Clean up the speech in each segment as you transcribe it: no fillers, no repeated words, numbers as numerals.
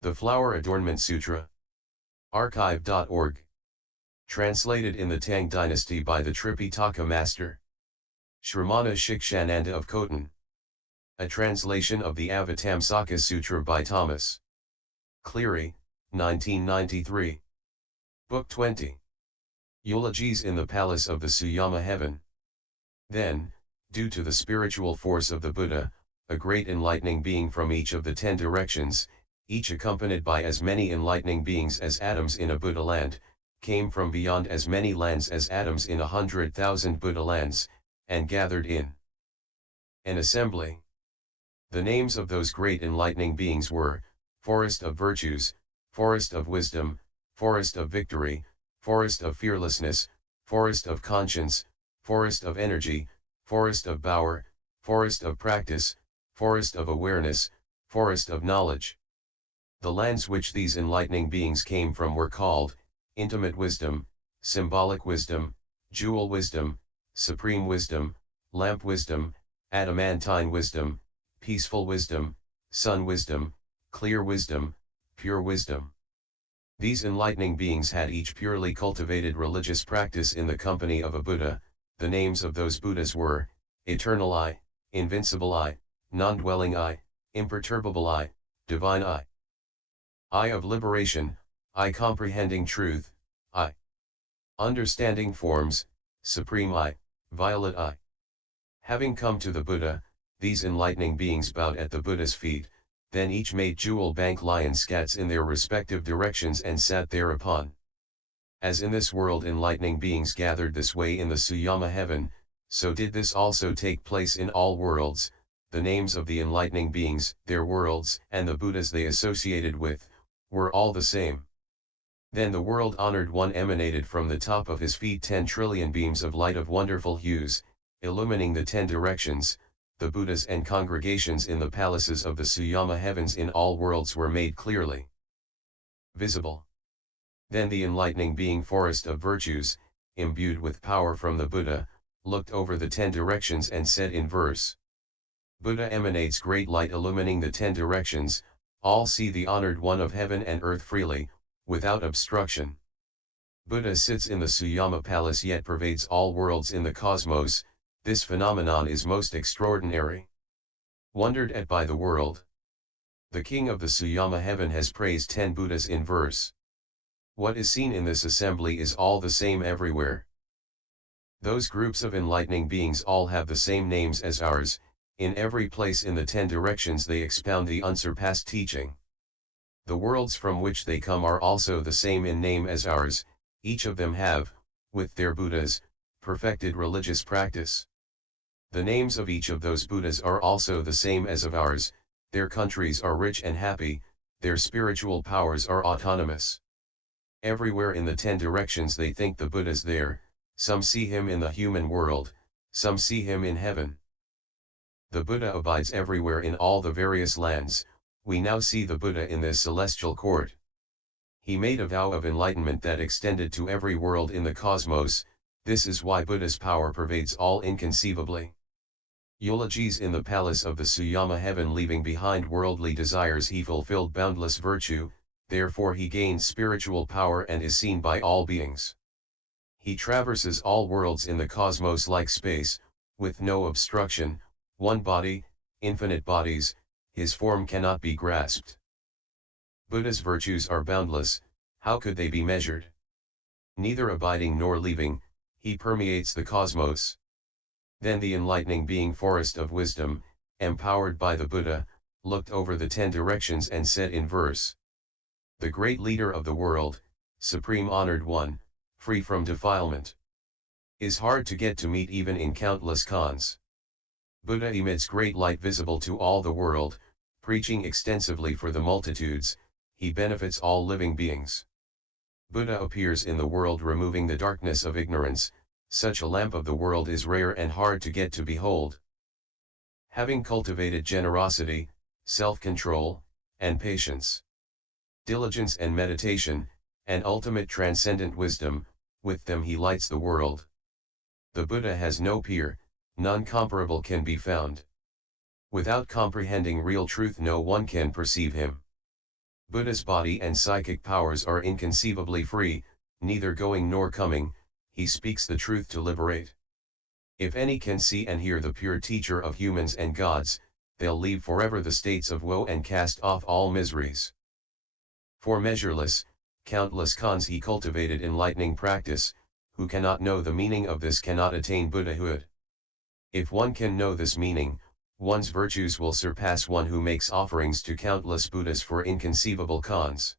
The Flower Adornment Sutra. Archive.org. Translated in the Tang Dynasty by the Tripitaka Master Shramana Shikshananda of Khotan. A translation of the Avatamsaka-Sutra by Thomas Cleary, 1993. Book 20. Eulogies in the Palace of the Suyama Heaven. Then, due to the spiritual force of the Buddha, a great enlightening being from each of the 10 directions, each accompanied by as many enlightening beings as atoms in a Buddha land, came from beyond as many lands as atoms in 100,000 Buddha lands, and gathered in an assembly. The names of those great enlightening beings were, Forest of Virtues, Forest of Wisdom, Forest of Victory, Forest of Fearlessness, Forest of Conscience, Forest of Energy, Forest of Power, Forest of Practice, Forest of Awareness, Forest of Knowledge. The lands which these enlightening beings came from were called, Intimate Wisdom, Symbolic Wisdom, Jewel Wisdom, Supreme Wisdom, Lamp Wisdom, Adamantine Wisdom, Peaceful Wisdom, Sun Wisdom, Clear Wisdom, Pure Wisdom. These enlightening beings had each purely cultivated religious practice in the company of a Buddha. The names of those Buddhas were, Eternal I, Invincible I, Non-dwelling I, Imperturbable I, Divine I. Eye of Liberation, I Comprehending Truth, I. Understanding Forms, Supreme I, Violet I. Having come to the Buddha, these enlightening beings bowed at the Buddha's feet, then each made jewel bank lion scats in their respective directions and sat thereupon. As in this world enlightening beings gathered this way in the Suyama heaven, so did this also take place in all worlds. The names of the enlightening beings, their worlds, and the Buddhas they associated with, were all the same. Then the world-honored one emanated from the top of his feet 10 trillion beams of light of wonderful hues, illumining the 10 directions. The Buddhas and congregations in the palaces of the Suyama heavens in all worlds were made clearly visible. Then the enlightening being Forest of Virtues, imbued with power from the Buddha, looked over the 10 directions and said in verse: Buddha emanates great light illumining the 10 directions, all see the honored one of heaven and earth freely, without obstruction. Buddha sits in the Suyama palace yet pervades all worlds in the cosmos. This phenomenon is most extraordinary. Wondered at by the world. The king of the Suyama heaven has praised 10 Buddhas in verse. What is seen in this assembly is all the same everywhere. Those groups of enlightening beings all have the same names as ours. In every place in the 10 directions they expound the unsurpassed teaching. The worlds from which they come are also the same in name as ours. Each of them have, with their Buddhas, perfected religious practice. The names of each of those Buddhas are also the same as of ours. Their countries are rich and happy, their spiritual powers are autonomous. Everywhere in the 10 directions they think the Buddha's there. Some see him in the human world, some see him in heaven. The Buddha abides everywhere in all the various lands. We now see the Buddha in this celestial court. He made a vow of enlightenment that extended to every world in the cosmos. This is why Buddha's power pervades all inconceivably. Eulogies in the palace of the Suyama heaven. Leaving behind worldly desires he fulfilled boundless virtue, therefore he gained spiritual power and is seen by all beings. He traverses all worlds in the cosmos like space, with no obstruction. One body, infinite bodies, his form cannot be grasped. Buddha's virtues are boundless, how could they be measured? Neither abiding nor leaving, he permeates the cosmos. Then the enlightening being Forest of Wisdom, empowered by the Buddha, looked over the 10 directions and said in verse: The great leader of the world, supreme honored one, free from defilement, is hard to get to meet even in countless khans. Buddha emits great light visible to all the world, preaching extensively for the multitudes. He benefits all living beings. Buddha appears in the world removing the darkness of ignorance. Such a lamp of the world is rare and hard to get to behold. Having cultivated generosity, self-control, and patience, diligence and meditation, and ultimate transcendent wisdom, with them he lights the world. The Buddha has no peer, none comparable can be found. Without comprehending real truth no one can perceive him. Buddha's body and psychic powers are inconceivably free, neither going nor coming, he speaks the truth to liberate. If any can see and hear the pure teacher of humans and gods, they'll leave forever the states of woe and cast off all miseries. For measureless, countless cons he cultivated enlightening practice, who cannot know the meaning of this cannot attain Buddhahood. If one can know this meaning, one's virtues will surpass one who makes offerings to countless Buddhas for inconceivable cons.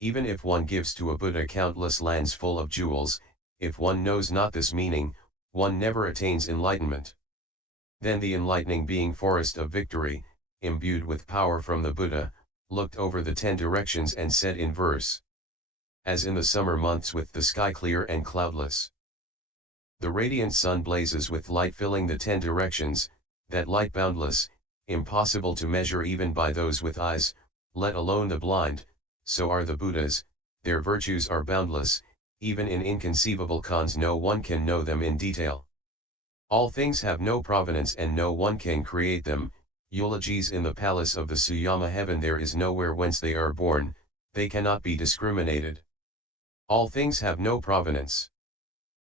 Even if one gives to a Buddha countless lands full of jewels, if one knows not this meaning, one never attains enlightenment. Then the enlightening being forest of victory, imbued with power from the Buddha, looked over the 10 directions and said in verse: as in the summer months with the sky clear and cloudless, the radiant sun blazes with light filling the 10 directions, that light boundless, impossible to measure even by those with eyes, let alone the blind, so are the Buddhas, their virtues are boundless, even in inconceivable cons no one can know them in detail. All things have no provenance and no one can create them. Eulogies in the palace of the Suyama heaven there is nowhere whence they are born, they cannot be discriminated. All things have no provenance.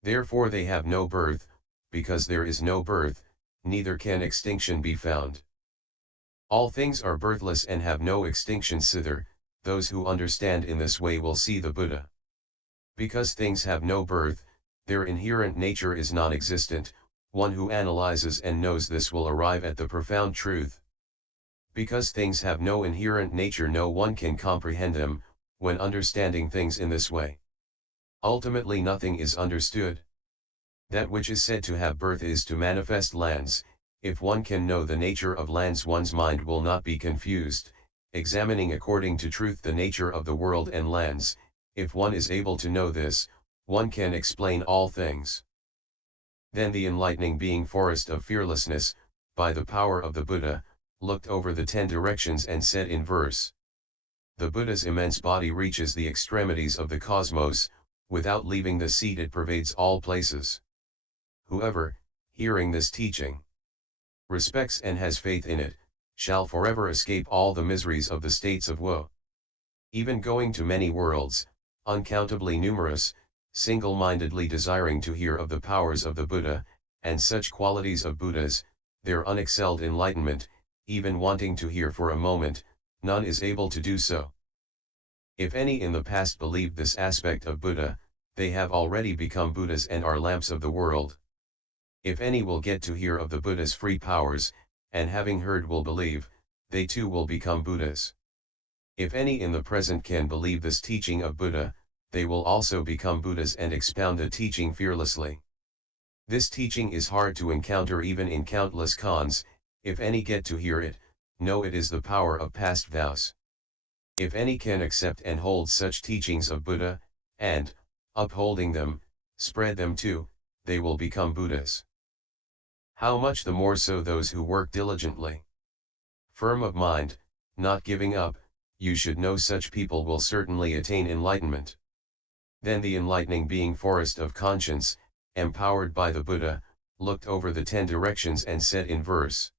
Therefore they have no birth, because there is no birth, neither can extinction be found. All things are birthless and have no extinction sither, those who understand in this way will see the Buddha. Because things have no birth, their inherent nature is non-existent. One who analyzes and knows this will arrive at the profound truth. Because things have no inherent nature no one can comprehend them, when understanding things in this way. Ultimately nothing is understood. That which is said to have birth is to manifest lands. If one can know the nature of lands one's mind will not be confused, examining according to truth the nature of the world and lands. If one is able to know this, one can explain all things. Then the enlightening being forest of fearlessness, by the power of the Buddha, looked over the 10 directions and said in verse: the Buddha's immense body reaches the extremities of the cosmos, without leaving the seat it pervades all places. Whoever, hearing this teaching, respects and has faith in it, shall forever escape all the miseries of the states of woe. Even going to many worlds, uncountably numerous, single-mindedly desiring to hear of the powers of the Buddha, and such qualities of Buddhas, their unexcelled enlightenment, even wanting to hear for a moment, none is able to do so. If any in the past believed this aspect of Buddha, they have already become Buddhas and are lamps of the world. If any will get to hear of the Buddha's free powers, and having heard will believe, they too will become Buddhas. If any in the present can believe this teaching of Buddha, they will also become Buddhas and expound the teaching fearlessly. This teaching is hard to encounter even in countless cons. If any get to hear it, know it is the power of past vows. If any can accept and hold such teachings of Buddha, and, upholding them, spread them too, they will become Buddhas. How much the more so those who work diligently, firm of mind, not giving up, you should know such people will certainly attain enlightenment. Then the enlightening being forest of conscience, empowered by the Buddha, looked over the 10 directions and said in verse: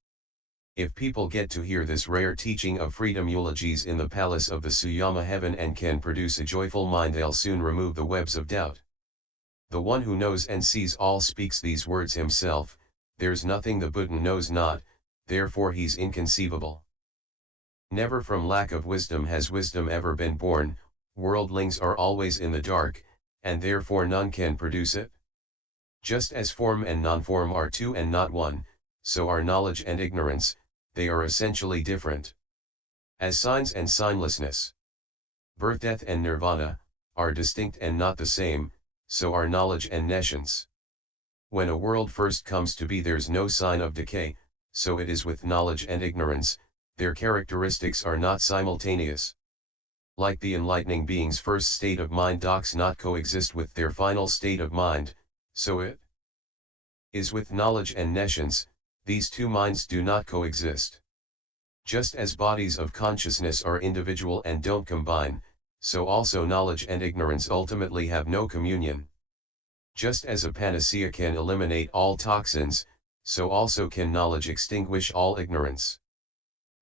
if people get to hear this rare teaching of freedom eulogies in the palace of the Suyama heaven and can produce a joyful mind they'll soon remove the webs of doubt. The one who knows and sees all speaks these words himself, there's nothing the Buddha knows not, therefore he's inconceivable. Never from lack of wisdom has wisdom ever been born, worldlings are always in the dark, and therefore none can produce it. Just as form and non-form are two and not one, so are knowledge and ignorance, they are essentially different. As signs and signlessness, birth, death and nirvana, are distinct and not the same, so are knowledge and nescience. When a world first comes to be there's no sign of decay, so it is with knowledge and ignorance, their characteristics are not simultaneous. Like the enlightening being's first state of mind does not coexist with their final state of mind, so it is with knowledge and nescience, these two minds do not coexist. Just as bodies of consciousness are individual and don't combine, so also knowledge and ignorance ultimately have no communion. Just as a panacea can eliminate all toxins, so also can knowledge extinguish all ignorance.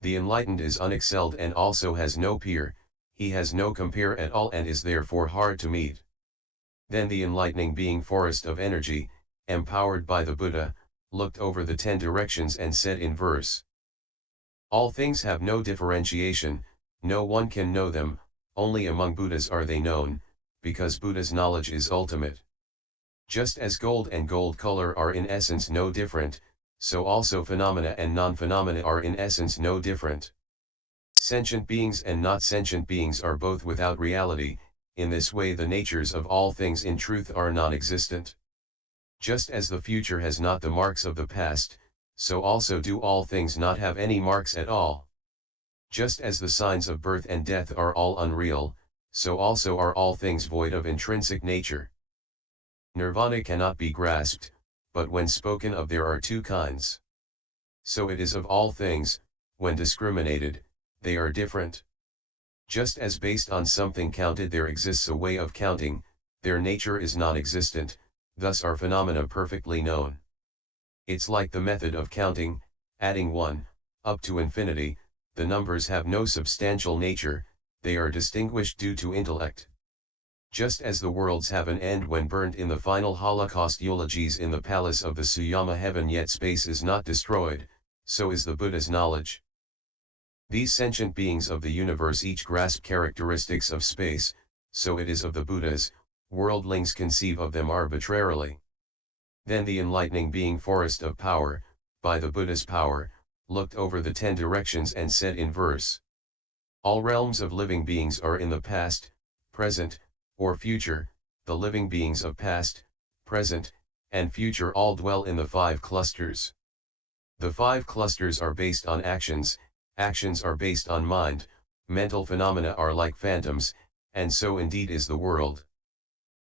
The enlightened is unexcelled and also has no peer, he has no compare at all and is therefore hard to meet. Then the enlightening being forest of energy, empowered by the Buddha, looked over the 10 directions and said in verse: all things have no differentiation, no one can know them, only among Buddhas are they known, because Buddha's knowledge is ultimate. Just as gold and gold color are in essence no different, so also phenomena and non-phenomena are in essence no different. Sentient beings and not sentient beings are both without reality. In this way the natures of all things in truth are non-existent. Just as the future has not the marks of the past, so also do all things not have any marks at all. Just as the signs of birth and death are all unreal, so also are all things void of intrinsic nature. Nirvana cannot be grasped, but when spoken of there are two kinds. So it is of all things, when discriminated, they are different. Just as based on something counted there exists a way of counting, their nature is non-existent, thus are phenomena perfectly known. It's like the method of counting, adding 1, up to infinity, the numbers have no substantial nature, they are distinguished due to intellect. Just as the worlds have an end when burnt in the final Holocaust eulogies in the palace of the Suyama heaven yet space is not destroyed, so is the Buddha's knowledge. These sentient beings of the universe each grasp characteristics of space, so it is of the Buddhas, worldlings conceive of them arbitrarily. Then the enlightening being forest of power, by the Buddha's power, looked over the 10 directions and said in verse: all realms of living beings are in the past, present, or future, the living beings of past, present, and future all dwell in the 5 clusters. The 5 clusters are based on actions, actions are based on mind, mental phenomena are like phantoms, and so indeed is the world.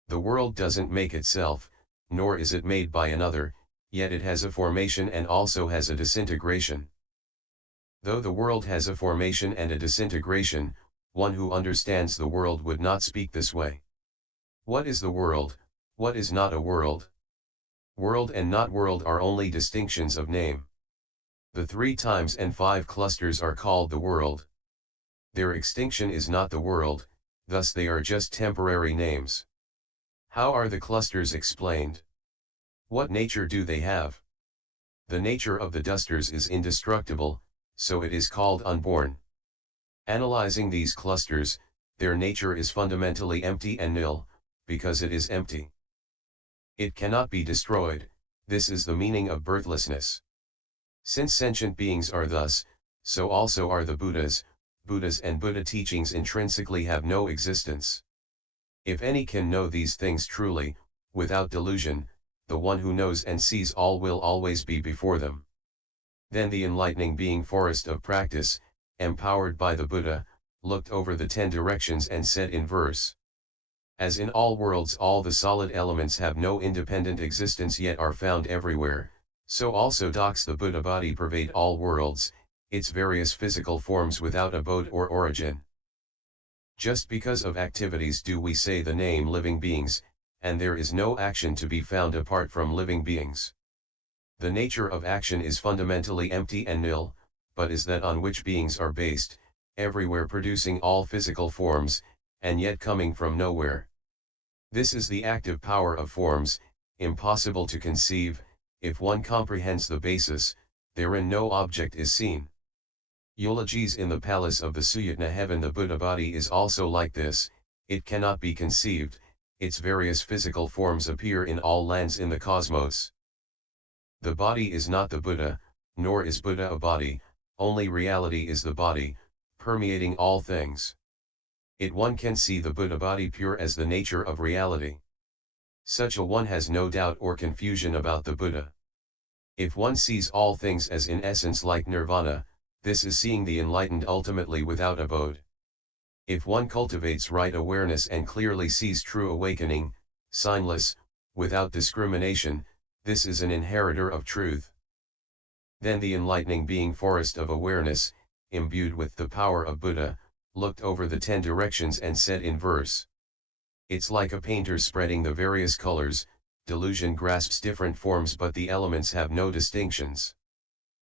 The world doesn't make itself, nor is it made by another, yet it has a formation and also has a disintegration. Though the world has a formation and a disintegration, one who understands the world would not speak this way. What is the world, what is not a world? World and not world are only distinctions of name. The 3 times and 5 clusters are called the world. Their extinction is not the world, thus they are just temporary names. How are the clusters explained? What nature do they have? The nature of the dusters is indestructible, so it is called unborn. Analyzing these clusters, their nature is fundamentally empty and nil, because it is empty. It cannot be destroyed, this is the meaning of birthlessness. Since sentient beings are thus, so also are the Buddhas. Buddhas and Buddha teachings intrinsically have no existence. If any can know these things truly, without delusion, the one who knows and sees all will always be before them. Then the enlightening being forest of practice, empowered by the Buddha, looked over the 10 directions and said in verse: as in all worlds all the solid elements have no independent existence yet are found everywhere, so also does the Buddha body pervade all worlds, its various physical forms without abode or origin. Just because of activities do we say the name living beings, and there is no action to be found apart from living beings. The nature of action is fundamentally empty and nil, but is that on which beings are based, everywhere producing all physical forms, and yet coming from nowhere. This is the active power of forms, impossible to conceive, if one comprehends the basis, therein no object is seen. Eulogies in the palace of the Suyatna heaven. The Buddha body is also like this, it cannot be conceived, its various physical forms appear in all lands in the cosmos. The body is not the Buddha, nor is Buddha a body, only reality is the body, permeating all things. One can see the Buddha body pure as the nature of reality. Such a one has no doubt or confusion about the Buddha. If one sees all things as in essence like nirvana, this is seeing the enlightened ultimately without abode. If one cultivates right awareness and clearly sees true awakening, signless, without discrimination, this is an inheritor of truth. Then the enlightening being forest of awareness, imbued with the power of Buddha, looked over the 10 directions and said in verse: it's like a painter spreading the various colors, delusion grasps different forms but the elements have no distinctions.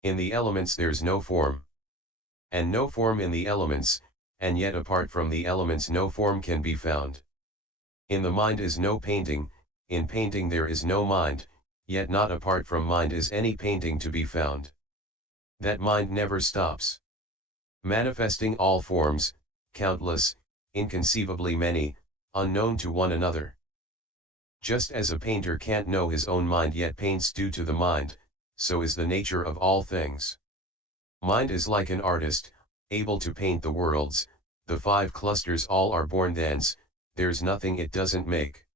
In the elements there's no form. And no form in the elements, and yet apart from the elements no form can be found. In the mind is no painting, in painting there is no mind, yet not apart from mind is any painting to be found. That mind never stops manifesting all forms, countless, inconceivably many, unknown to one another. Just as a painter can't know his own mind yet paints due to the mind, so is the nature of all things. Mind is like an artist, able to paint the worlds, the five clusters all are born thence, there's nothing it doesn't make.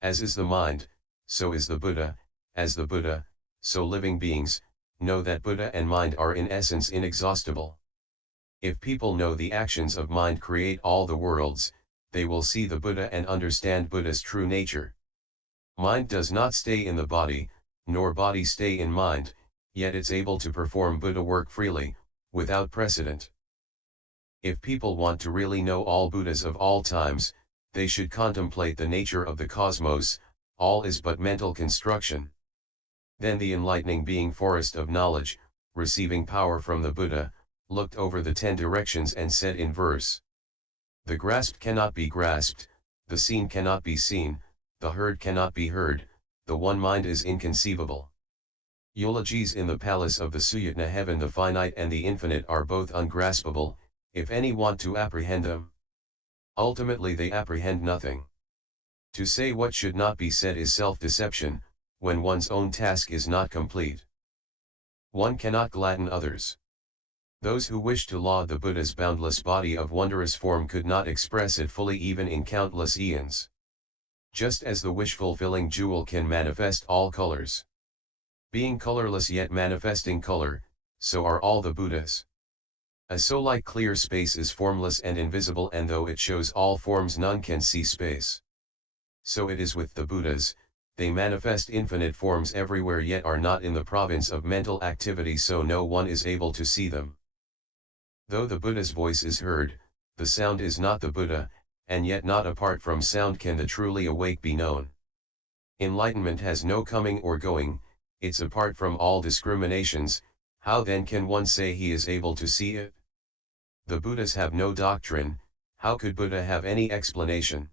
As is the mind, so is the Buddha, as the Buddha, so living beings, know that Buddha and mind are in essence inexhaustible. If people know the actions of mind create all the worlds, they will see the Buddha and understand Buddha's true nature. Mind does not stay in the body, nor body stay in mind, yet it's able to perform Buddha work freely, without precedent. If people want to really know all Buddhas of all times, they should contemplate the nature of the cosmos, all is but mental construction. Then the enlightening being forest of knowledge, receiving power from the Buddha, looked over the 10 directions and said in verse: the grasped cannot be grasped, the seen cannot be seen, the heard cannot be heard, the one mind is inconceivable. Eulogies in the palace of the Suyatna heaven. The finite and the infinite are both ungraspable, if any want to apprehend them. Ultimately they apprehend nothing. To say what should not be said is self-deception, when one's own task is not complete. One cannot gladden others. Those who wish to laud the Buddha's boundless body of wondrous form could not express it fully even in countless eons. Just as the wish-fulfilling jewel can manifest all colors, being colorless yet manifesting color, so are all the Buddhas. A soul-like clear space is formless and invisible, and though it shows all forms none can see space. So it is with the Buddhas, they manifest infinite forms everywhere yet are not in the province of mental activity, so no one is able to see them. Though the Buddha's voice is heard, the sound is not the Buddha, and yet not apart from sound can the truly awake be known. Enlightenment has no coming or going, it's apart from all discriminations. How then can one say he is able to see it? The Buddhas have no doctrine, how could Buddha have any explanation?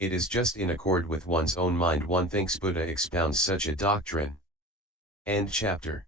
It is just in accord with one's own mind one thinks Buddha expounds such a doctrine. End chapter.